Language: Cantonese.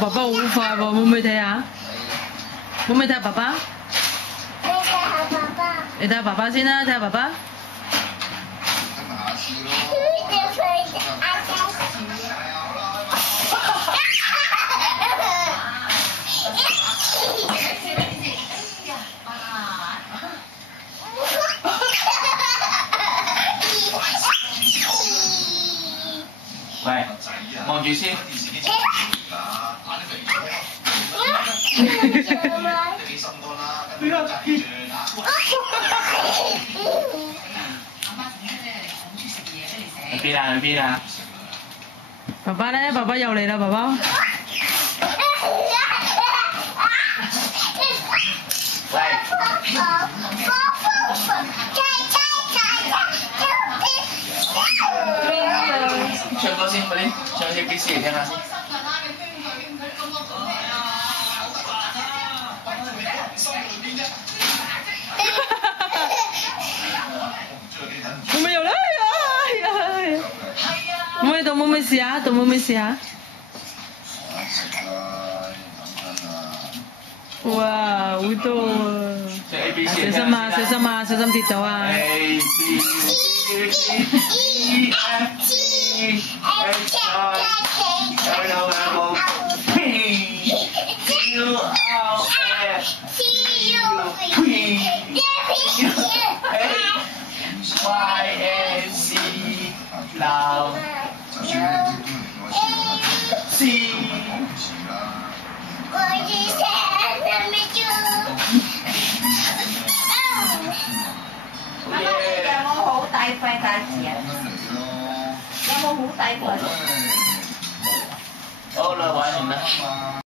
爸爸好快喎，會唔會睇下？會唔會睇下爸爸？你睇下爸爸先啦，睇下爸爸。喂，望住先。去邊啊？去邊啊？爸爸咧，爸爸又嚟啦，爸爸。喂。唱歌先，快啲唱隻 ABC 嚟聽下先。會唔會又嚟？妹妹到妹妹試下，到妹妹試下。哇，好多啊！小心啊！小心啊！小心跌倒啊 ！A B C D E F G H I J K P Q R S T U V H Y and Z 流 C。媽媽，你有冇好大塊大字啊？有冇好大塊？好啦，玩完啦。